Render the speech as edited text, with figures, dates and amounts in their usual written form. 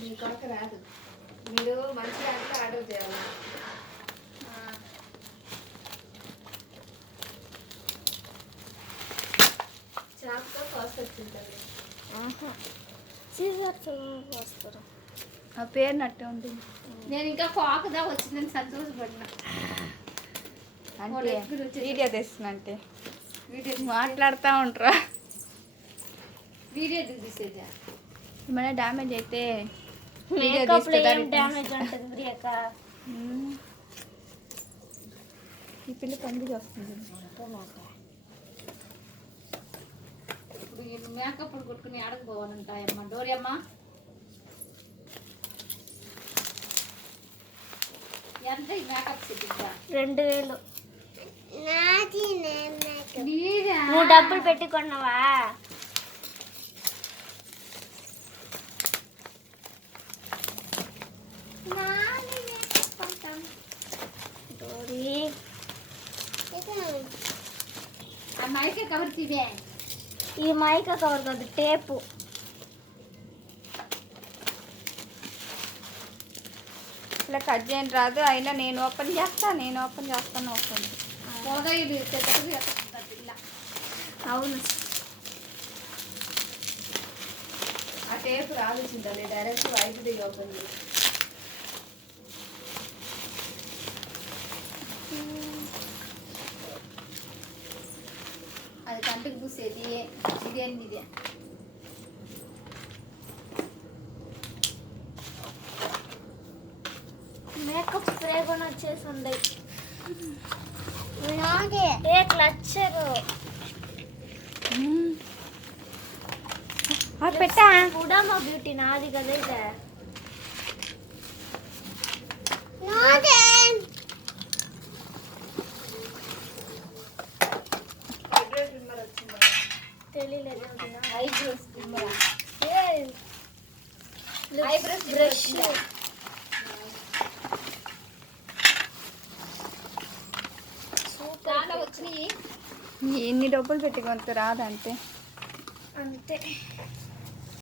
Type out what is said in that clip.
మీ కొరకు రాదు, మీరు మంచి దాంట్లో ఆర్డర్ చేయాలి. చాకుతో కాస్ట్ వచ్చింటుంది. సీజర్తో వస్తారు. ఆ పేరు నట్టే ఉంటుంది. నేను ఇంకా కాకుదా వచ్చిందని సంతోషపడినా. అంటే వీడియో తెస్తున్నా అంటే మాట్లాడుతూ ఉంటారా? వీడియో తీసేది ఏమైనా డ్యామేజ్ అయితే డ్యామేజ్ ఉంటుంది ప్రియాక. ఈ పిల్ల పండుగ వస్తుంది. ఇప్పుడు మేకప్ కొట్టుకుని ఆడకపోవాలంటాయమ్మ. డోరీ అమ్మ ఎంత ఈ మేకప్ సెట్? 2000. నీరా? నువ్వు డబ్బులు పెట్టి కొన్నావా? ఆ మైకే కవర్ తీవే. ఈ మైకా కవర్ కాదు, టేపు. ఇలా కట్ చేయని రాదు, అయినా నేను ఓపెన్ చేస్తాను ఓపెన్. అవును, ఆ టేప్ రాదు చింతలే, డైరెక్ట్ వైపు దిగి ఓపెన్ చేసి. అది కంటికి పూసేది ఇదేంది? ఇదే మేకప్ స్ప్రే కూడా వచ్చేసి ఉండే. ఏ క్లచ్చరు పెట్టా కూడా మా బ్యూటీ నాది కదా. తెలియలేదు. ఐబ్రోస్ ట్రిమ్మరా? Eyebrows brush. చాలా వచ్చినాయి. ఎన్ని డబ్బులు పెట్టి కొంత రాదంటే అంతే.